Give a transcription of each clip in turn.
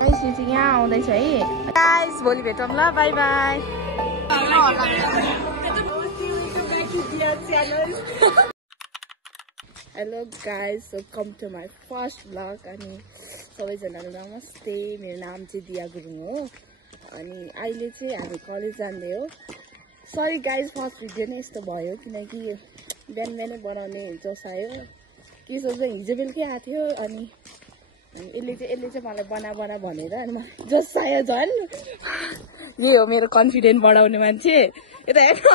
यहाँ आउँदैछ है गाइस, भोलि भेटौँ ल, bye bye. Hello guys, welcome to my first blog. अनि सबैजनालाई नमस्ते, मेरो नाम चाहिँ दिया गुरुङ हो। अनि अहिले चाहिँ हामी कलेज जाँदै हो। सरी गाइस, फर्स्ट भिडियो नै यस्तो भयो किनकि बिहान बिहानै बनाउने जोस आयो। के सोच्दा हिजो बेलुकै आएको थियो। अनि यसले चाहिँ मलाई बना भनेर अनि मलाई जोस आयो झन्। यही हो मेरो कन्फिडेन्ट बढाउने मान्छे। यता हेर्नु,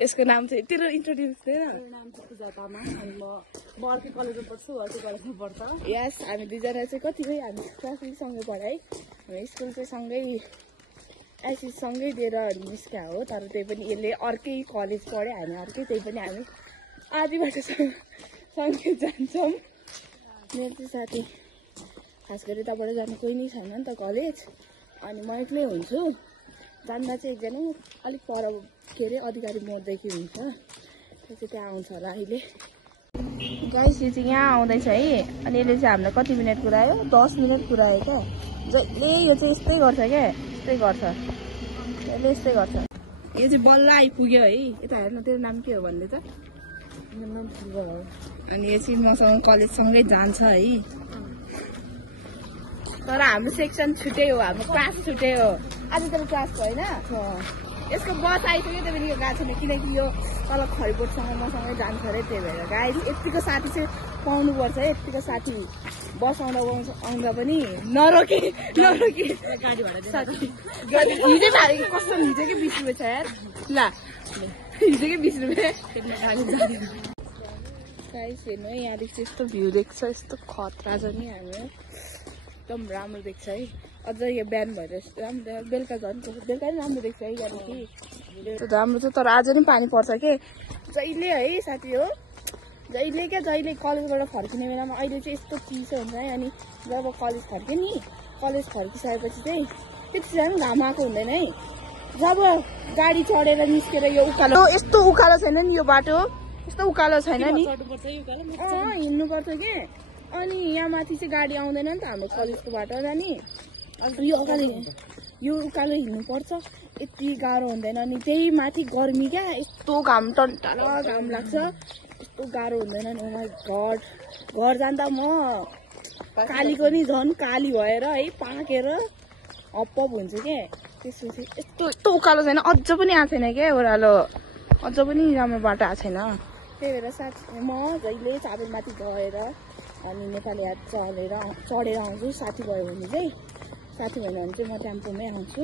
यसको नाम चाहिँ तेरो इन्ट्रोड्युस दिएर। नाम चाहिँ पूजा तामाङ अनि म अर्कै कलेजमा पढ्छु, अर्कै कलेजमा पढ्छ। यस, हामी दुईजना चाहिँ कति भयो, हामी क्लासमा सँगै पढाइ, हामी स्कुल चाहिँ सँगै एसएस सँगै दिएर निस्क्या हो। तर त्यही पनि यसले अर्कै कलेज पढ्यो, हामी अर्कै, त्यही पनि हामी आधी बाटो सँगै जान्छौँ। मेरो चाहिँ साथी खास गरी त्यहाँबाट जानु कोही नै छैन नि त कलेज। अनि म एक्लै हुन्छु। जान्दा चाहिँ एकजना अलिक पर के अरे अधिकारी मोडदेखि हुन्छ, त्यो चाहिँ त्यहाँ आउँछ होला अहिले। गाइस, यो चाहिँ यहाँ आउँदैछ है। अनि यसले चाहिँ हामीलाई कति मिनट कुरायो, 10 मिनट कुरायो क्या। जहिले यो चाहिँ यस्तै गर्छ क्या, यस्तै गर्छ, यसले यस्तै गर्छ। यो चाहिँ बल्ल आइपुग्यो है। यता हेर्नु, तेरो नाम के हो भन्दै त? मेरो नाम फुलबा हो। अनि यो चाहिँ मसँग कलेजसँगै जान्छ है। तर हाम्रो सेक्सन छुट्टै हो, हाम्रो क्लास छुट्टै हो। आज तेरो क्लास होइन, यसको बस आइसक्यो, त्यही पनि यो गएको छैन किनकि यो तल खरिबोटसँग मसँगै जान्छ अरे। त्यही भएर गाइस, यतिको साथी चाहिँ पाउनुपर्छ है। यतिको साथी बस आउँदा पनि नरोकी गाडी भाडा साथी। हिजै भाडा कस्तो, हिजोकै 20 रुपियाँ छ यार। ल, हिजोकै 20 रुपियाँ। गाइस हेर्नु है, यहाँदेखि चाहिँ यस्तो भ्यू देख्छ, यस्तो खतरा छ नि। हाम्रो एकदम राम्रो देख्छ है। अझ यो बिहान भएर राम्रो, बेलुका झन् बेलुका पनि राम्रो देख्छ है यहाँदेखि। राम्रो छ, तर आज नि पानी पर्छ के जहिले है साथी हो। जहिले कलेजबाट फर्किने बेलामा अहिले चाहिँ यस्तो चिसो हुन्छ है। अनि जब कलेज फर्क्यो नि, कलेज फर्किसकेपछि चाहिँ त्यति सानो घाम आएको हुँदैन है। जब गाडी चढेर निस्केर यो उकालो, यस्तो उकालो छैन नि यो बाटो, यस्तो उकालो छैन नि, हिँड्नुपर्छ के। अनि यहाँ माथि चाहिँ गाडी आउँदैन नि त हाम्रो कलेजको बाटो जाने। यो उकालो हिँड्नुपर्छ, यति गाह्रो हुँदैन। अनि त्यही माथि गर्मी क्या, यस्तो घाम टन्टार घाम लाग्छ, यस्तो गाह्रो हुँदैन नि। घर जाँदा म कालीको नि झन् काली भएर है पाकेर हप्पप हुन्छ क्या। त्यसपछि यस्तो उकालो छैन, अझ पनि आएको छैन क्या ओह्रालो, अझ पनि राम्रो बाटो आएको छैन। त्यही भएर साथी म जहिले चाबेलमाथि गएर अनि नेपाली हाट चढेर आउँछु। साथी भयो भने चाहिँ, साथी भएन भने चाहिँ म टेम्पोमै आउँछु।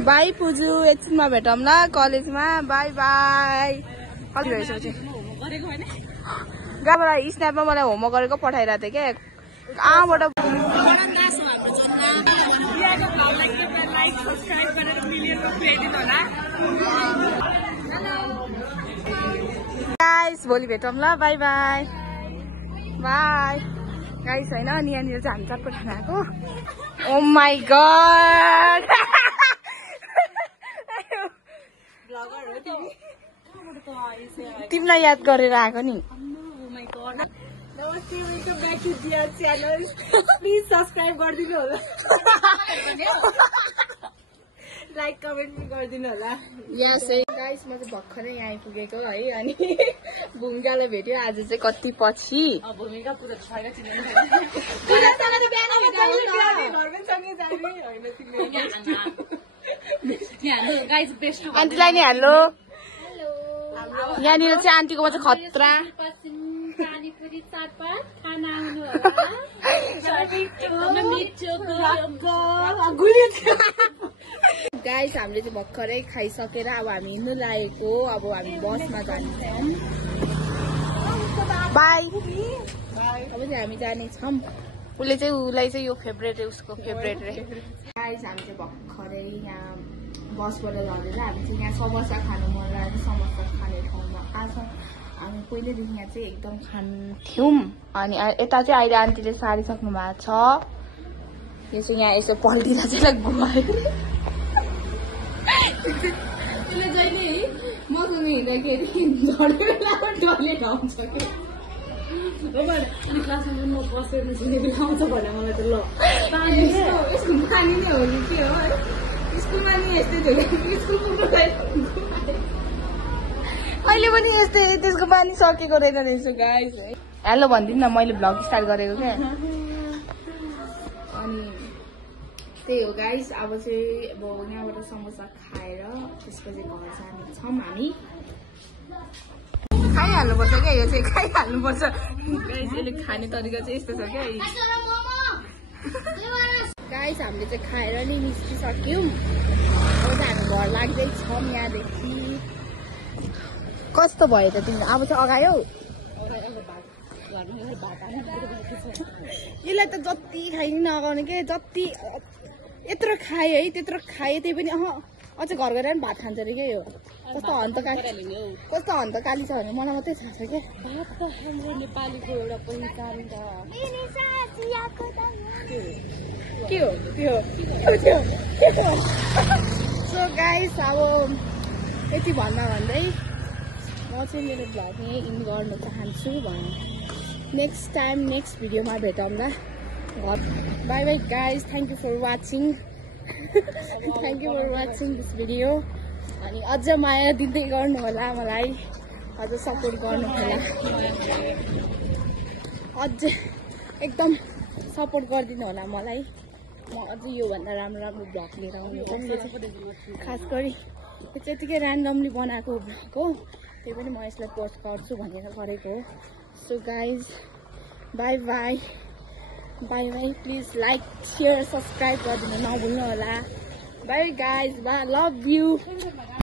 बाई पुजु, एकछिनमा भेटौँ ल कलेजमा, बाई बाई। कति भइसक्यो चाहिँ गाबाट स्न्यापमा मलाई होमवर्क गरेको पठाइरहेको थियो क्या। कहाँबाट गाइस, भोलि भेटौँ ल, बाई बाई बाई। गाइस होइन, अनि यहाँनिर चाहिँ हामी चटपट खाना आएको। ओ माई गड, तिमीलाई याद गरेर आएको नि। नमस्ते, welcome back to Diya channel. Please subscribe गरिदिनु होला, लाइक कमेन्ट पनि गरिदिनु होला। यस है गाइस, म चाहिँ भर्खरै यहाँ आइपुगेको है। अनि भूमिकालाई भेट्यो आज चाहिँ कति पछि। भूमिका पूजा आन्टीलाई नि हेलो। यहाँनिर चाहिँ आन्टीकोमा चाहिँ खतरा गाइस, हामीले चाहिँ भर्खरै खाइसकेर अब हामी हिँड्नु लागेको। अब हामी बसमा जान्छौँ। बाई। अब चाहिँ हामी जानेछौँ। उसले चाहिँ उसलाई चाहिँ यो फेभरेट है, उसको फेभरेट रे। गाइस, हामी चाहिँ भर्खरै यहाँ बसबाट झरेर हामी चाहिँ यहाँ समोसा खानु मन लाग्यो, समोसा खाने ठाउँमा आछौँ। हामी पहिल्यैदेखि यहाँ चाहिँ एकदम खान्थ्यौँ। अनि यता चाहिँ अहिले आन्टीले सारिसक्नु भएको छ। यो चाहिँ यहाँ यसो पल्टिँदा चाहिँ घुमायो। जहिले मसँग हिँड्दाखेरि झरेर डरले आउँछ कि अनि क्लासमा पनि म बसेर निस्किने बेला आउँछ भने मलाई त ल यसको पानी नै हो कि के हो है स्कुलमा नि यस्तै थियो स्कुल पुग्नु अहिले पनि यस्तै त्यसको पानी सकेको रहेन रहेछ गाइस है हेलो भनिदिनु न मैले भ्लग स्टार्ट गरेको क्या अनि त्यही हो गाइस अब चाहिँ अब यहाँबाट समोसा खाएर त्यसपछि घर जानेछौँ हामी खाइहाल्नुपर्छ क्या यो चाहिँ खाइहाल्नुपर्छ गाइस यसले खाने तरिका चाहिँ यस्तो छ क्या गाइस हामीले चाहिँ खाएर नि निस्किसक्यौँ अब चाहिँ हामी घर लाग्दैछौँ यहाँदेखि कस्तो भयो त तिमी अब चाहिँ अगायौ यसलाई त जति खाइ नअगाउने के जति यत्रो खायो है त्यत्रो खायो त्यही पनि अझ घर गएर पनि भात खान्छ अरे क्या यो कस्तो हन्तकाली छ भने मलाई मात्रै थाहा छ क्या हाम्रो नेपालीको एउटा पहिचान के हो त्यो सो गाइस अब यति भन्दै म चाहिँ मेरो भ्लग यहीँ इन गर्न चाहन्छु भने नेक्स्ट टाइम नेक्स्ट भिडियोमा भेटौँला bye bye guys thank you for watching this video अनि अझ माया दिँदै गर्नु होला मलाई अझ सपोर्ट गर्नु होला अझ एकदम सपोर्ट गरिदिनु होला मलाई म अझ योभन्दा राम्रो भ्लग लिएर आउनु खास गरी यो चाहिँ यतिकै ऱ्यान्डमली बनाएको भ्लग हो त्यही पनि म यसलाई पोस्ट गर्छु भनेर गरेको हो so guys by by please like share subscribe गरिदिनु नभुल्नु होला बाई गाइज लभ यु